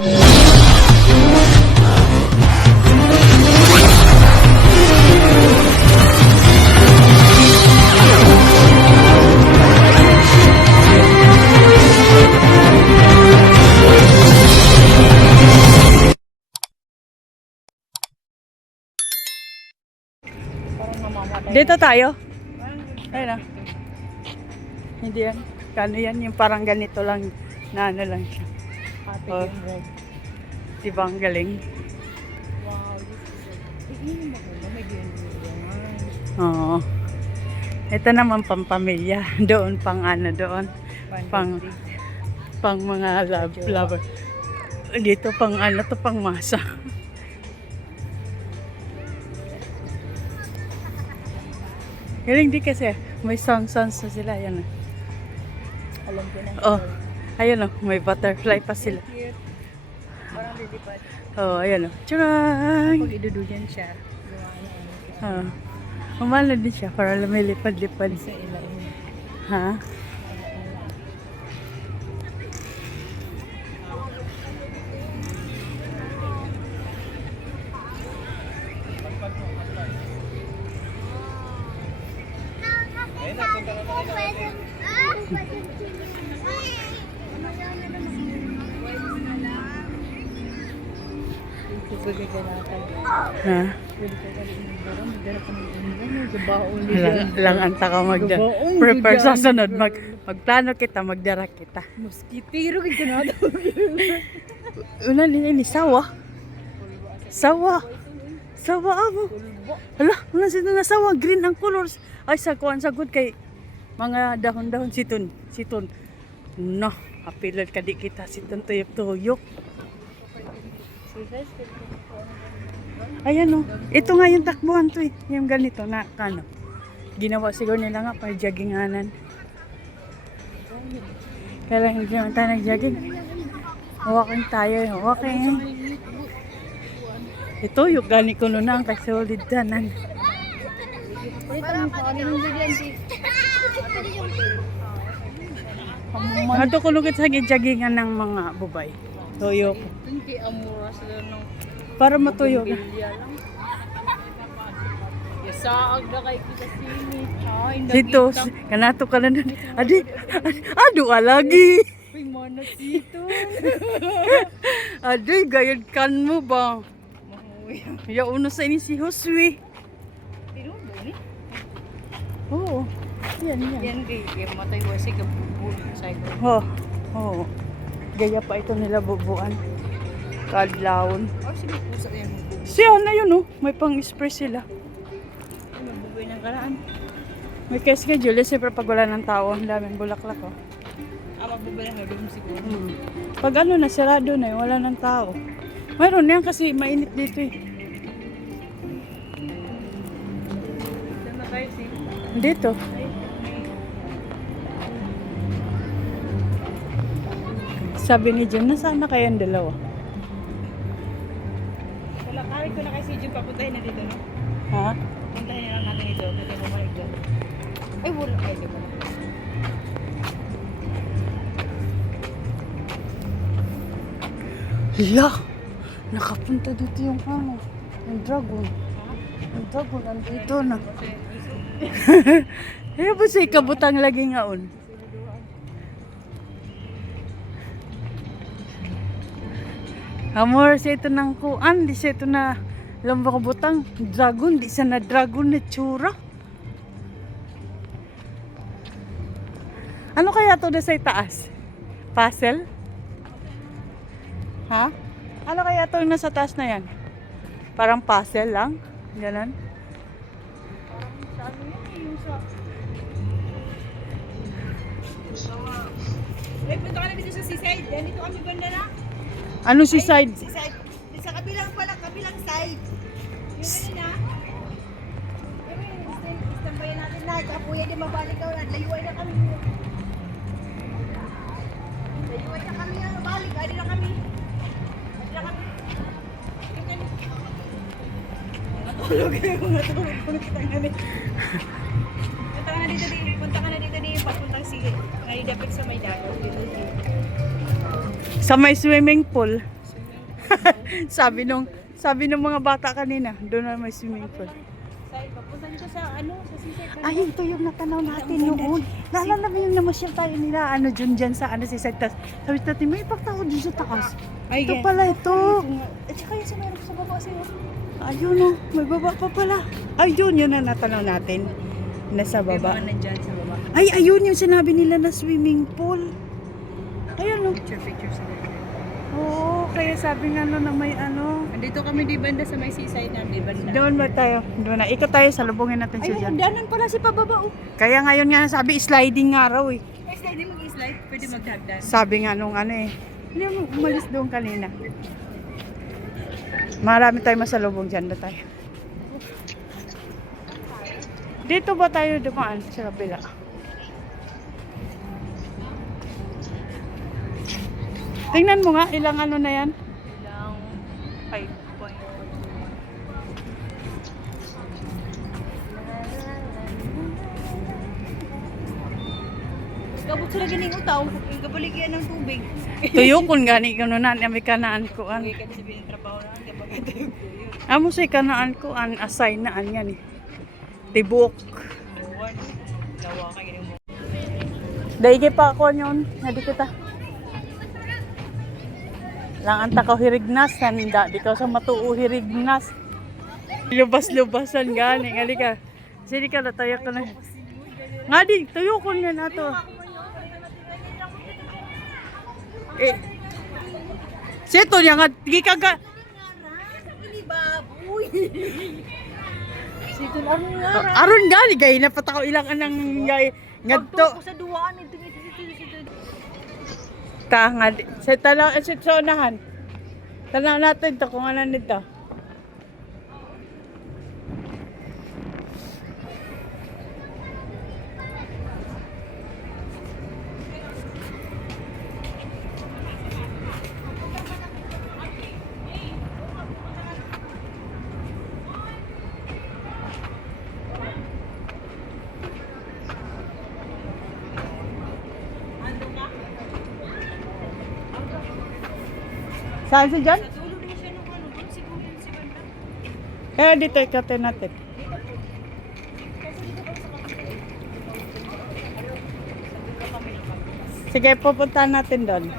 Dito tayo. Ayun na. Hindi yan. Kano yan? Yung parang ganito lang. Na ano lang siya. Oh. Diba ang galing? Wow, this is Oo. Ito naman pampamilya. Doon pang ano doon. Pang mga lover. Dito pang ano to, pang masa. Galing di kasi. May sounds na sila. Yan. alam ko na. Oh. Ayun oh. May butterfly pa sila. Cute. Parang lilipad. Oh, ayun oh. Tsurang! Pag idudugan siya, Oh. Umala din siya para lumilipad-lipad. sa ilalim. Ha? Pwede ka natin. Ha? Pwede ka natin inumbara. Magdala ka ng inumbara. Gabaon nila. Lang anta ka prepare sa sunod. Magplano kita, magdara kita. Moskitiro ka natin. Una niya ini sawa. Sawa. Sawa amo. Hala, una sito na sawa. Green ang colors. Ay, sa kuwan sa good kay mga dahon-dahon siton. No, apilad ka di kita siton tuyok-tuyok. Ayan o. Ito nga yung takbuhan to eh. Yung ganito na kano. Ginawa siguro nila nga para jogginganan. Kaya lang hindi naman tayo nag-jogging. Walking tayo eh. Walking. Ito yung gani ko na ang kasolid danan. Ato ko lugit sa joggingan ng mga bubay. Tuyok. Hindi amura sila ng Para matuyo na. yasaag na kay kita sini. Ay, Dito, kanato ka na. Ado ka lagi. Uy, mana sito. Adoy, gayad kan mo ba? Mahuwi. Ya uno sa ini si Josue. Tiro ba ni? Oo. Yan. Yan kay matay ko sa gabubu sa ito. Oo. Gaya pa ito nila bubuan. Kadlawon. Oh, sige pusa yan. Siya na yun oh. May pang-spray sila. Mabubuhay ng karaan. May schedule. Siyempre pag wala ng tao, ang daming bulaklak oh. Mabubuhay ng doon siguro. Pag ano na, sarado na wala ng tao. Mayroon yan kasi mainit dito eh. Saan na tayo si? Dito. Sabi ni Jim, nasaan na kayang dalawa? Wala, kari ko na kay si Jun, papuntahin na dito, no? Ha? Puntahin na lang natin ito, kasi bumalik dyan. Ay, wala. Ay, di ba? Hala! Nakapunta dito yung ano, yung dragon. Yung dragon, andito na. Ano ba siya kabutang lagi ngaon? Amor, siya ito ng kuan, di siya ito na lamba kabutang. Dragon, di siya na dragon na tsura. Ano kaya ito na sa itaas? Puzzle? Ha? Ano kaya ito nasa taas na yan? Parang puzzle lang? Ganon? Sa ano yan, yung sa... Ay, punta ka na dito sa seaside. Yan, dito kami banda na. Ano si side? Seaside. Sa kabilang pala, kabilang side. Yun na. Pero yun, istambayan natin lahat. Kapuya di mabalik daw na. Layuay na kami. Layuay na kami. Balik. Adi na kami. Adi na kami. Natulog yung natulog. Punta ka na dito. Punta ka na dito. Papuntang sige. Ngayon dapat sa may dagat. Sa may swimming pool. sabi nung mga bata kanina, doon na may swimming pool. Side, papuntan ko sa sa seaside. Ay, ito yung natanaw natin noon. Naalala mo yung namasyal tayo nila, dyan sa si Sectas. Sabi natin, may ipagtao dyan sa taas. Ay, Ito pala ito. At saka yung sa meron sa baba sa'yo. Ayun o, may baba pa pala. Ayun, yun na natanaw natin. Nasa May baba. mga nandyan sa baba. Ay, ayun yung sinabi nila na swimming pool. Ayun o. Picture sa baba. Oo, kaya sabi nga na may Andito kami di banda sa may seaside na, di banda. Doon ba tayo? Doon na. Ikot tayo, salubungin natin siya Ay, dyan. hagdanan pala si pababa. Kaya ngayon nga sabi, sliding nga raw eh. Ay, slide, mag-slide. Pwede maghagdan. Sabi nga nung hindi mo umalis doon kanina. Marami tayong masalubong dyan na tayo. Dito ba tayo dumaan sa kabila? Tingnan mo nga, ilang na yan? Ilang 5 point. Kabot sila ganing utaw, kabaligyan ng tubig. Tuyo kung gani ganunan, may kanaan ko Okay, kasi sabihin ng trabaho na, kapag ito yung tuyo. Amo say kanaan ko assign na yan eh. Tibok. Buwan, lawa ka ganyan mo. Daigi pa ako nyon, nadi kita. Lang anta ka hirignas, handa di ka sa matuo hirignas. Lubas-lubasan gani, ngali ka. Sige ka na tayo ka na. Nga di, tuyo ko niya na to. Eh, seto niya nga, di ka ka. Ini baboy. Sito lang nga. Aron gani, gay na patakaw ilang anang gay. Ngadto. Ko sa duwaan ito. Tangad. Sa unahan. Tanaw natin to kung ano nito. Saan si John? Dulo din siya nung doon siguro si Banda. Eh, dito ikatin natin. Sige, pupuntahan natin doon.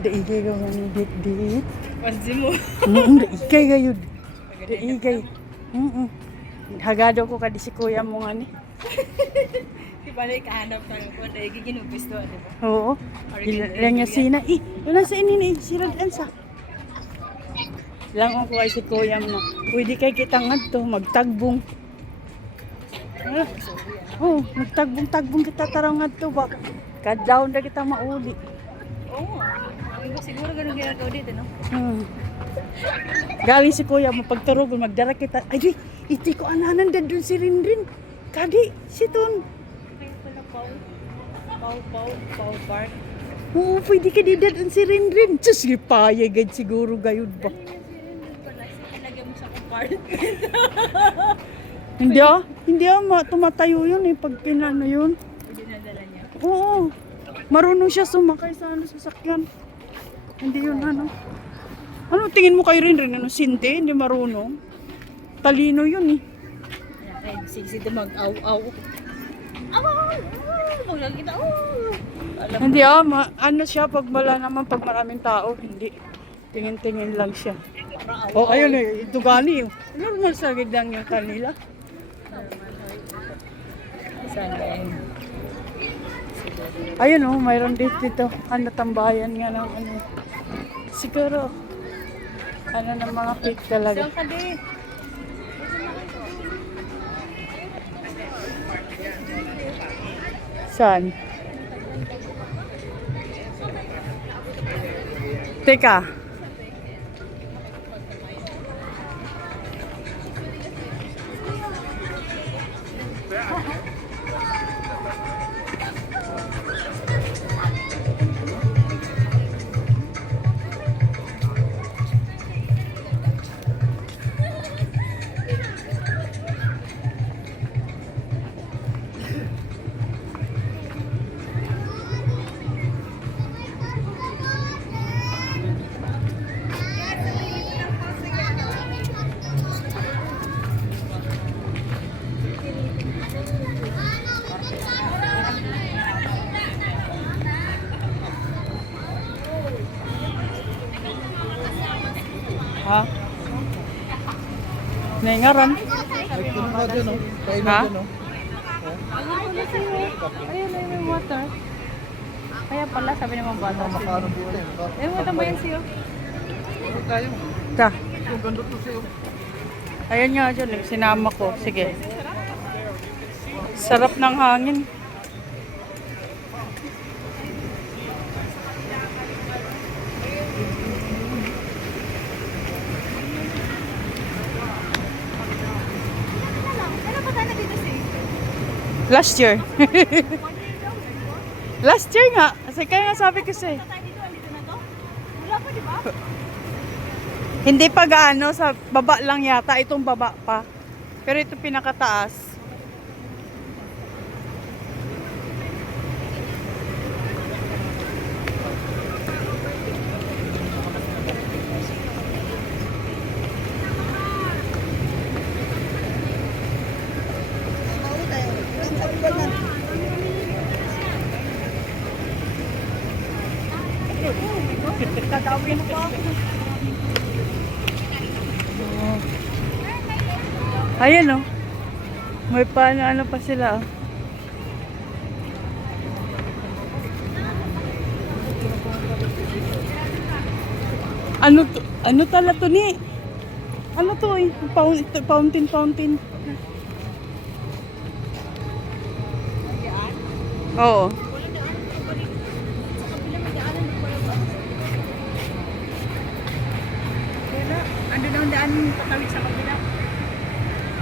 Daigay ka man dit. Pansin mo. Daigay gayud. Daigay. Hagado ko kadi si kuya mo nga ni. Di ba na ikahanap tayo ko dahil giginupis doon, di ba? Oo. Ilang niya sina. Wala sa ini si Rad Elsa. Lang ako kay si kuya mo. Pwede kay kitang adto magtagbong. Magtagbong kita tarang adto ba. Kadlaw na kita mauli. Oo. Siguro ganun ginagawa dito, no? Galing si kuya mo pagturog magdara kita. Ay, di, iti ko ananan dadun si Rinrin. Kadi, siton. Kaya pala Pau Park. Oo, pwede ka di dadun si Rinrin. Diyos, gipayagad siguro gayud ba. Lagyan mo sa park. Hindi tumatayo yun eh pag pinano yun. Dinadala niya. Oo, marunong siya sumakay sa sasakyan. Hindi yun Ano tingin mo kay Rinrin? Sinte? Hindi marunong? Talino yun eh. Ayan, sige mag-aw-aw. Aw! Pag nakita, Hindi siya pag wala naman pag maraming tao, hindi. Tingin-tingin lang siya. Ayun eh, ito gani yun. Normal sa gigdang yung kanila. Saan ba yun? Ayun mayroon dito. Tambayan nga ng siguro. Ng mga cake talaga. Saan ka di? Saan? Teka. Ha? Naingaran. Nagtunong ka dyan, oh. Kainan Ha? dyan, oh. Ayun, ayun yung water. Kaya pala, sabi naman bata. Makano dito, eh. Ayun, water ba yan siyo? Ano tayo? Ta. Yung ganda to sa'yo. Ayun nga dyan, sinama ko. Sige. Sarap ng hangin. Kailan pa tayo na dito si? Last year. Last year nga. Kasi kaya nga sabi ko sa'yo. Tayo dito, andito na to? Wala pa, di ba? Hindi pa gaano, sa baba lang yata. Itong baba pa. Pero ito pinakataas. Pauwi tayo. Ang sabihan na. Tatawin mo pa ako. Ayan oh. May ano pa sila oh. Ano tala to ni? Ano to eh? Fountain. Oo. Ando na ang daan patawid sa kabila.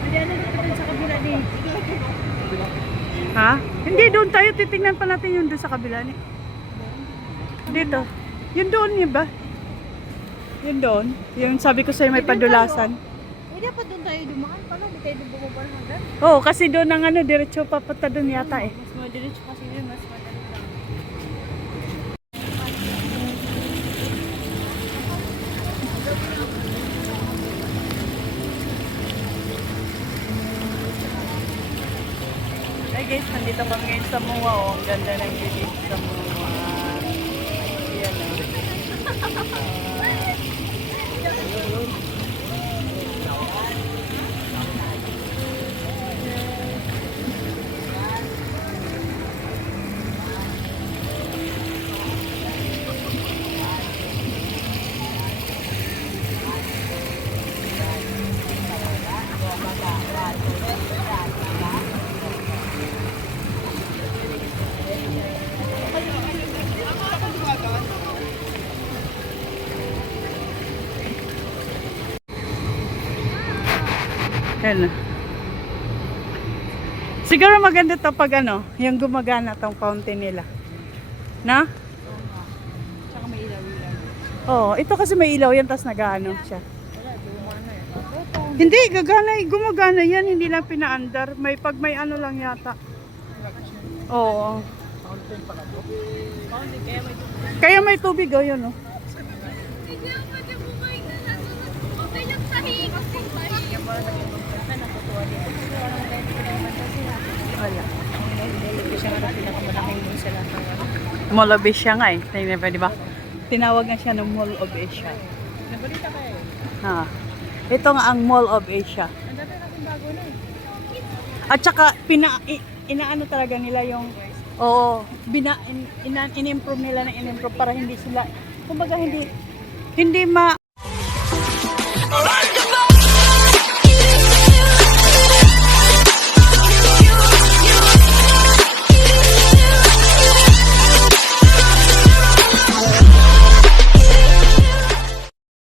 Hindi na dito sa kabila ni. Ha? Hindi, doon tayo. Titingnan pa natin yung doon sa kabila ni. Dito. Yun doon yun ba? Yun doon. Yung sabi ko sa'yo may padulasan. Eh, dapat doon tayo dumaan pala. Hindi tayo doon bumaba ng hanggan. Oo, kasi doon ang ano, diretso papunta doon yata eh. Mas madiretso kasi yun, mas madali lang. Ay guys, nandito kami ngayon sa Mua. Oh. Ang ganda ng view dito sa Mua. Ayan oh. Ayan. Siguro maganda to pag ano, yung gumagana tong fountain nila. Na? Tsaka may ilaw-ilaw. Oo, ito kasi may ilaw yan, tapos nag-ano siya. Wala, dumana eh. Hindi, gagana, gumagana yan, hindi lang pinaandar. May pag may ano lang yata. Oo. Kaya may tubig, oh, yun, oh. Wala. Mall of Asia nga eh. Di ba? Tinawag nga siya ng Mall of Asia. Nabalita kayo eh. Ha. Ito nga ang Mall of Asia. Ang dami natin bago na eh. At saka inaano talaga nila yung in-improve nila na in-improve para hindi sila kumbaga hindi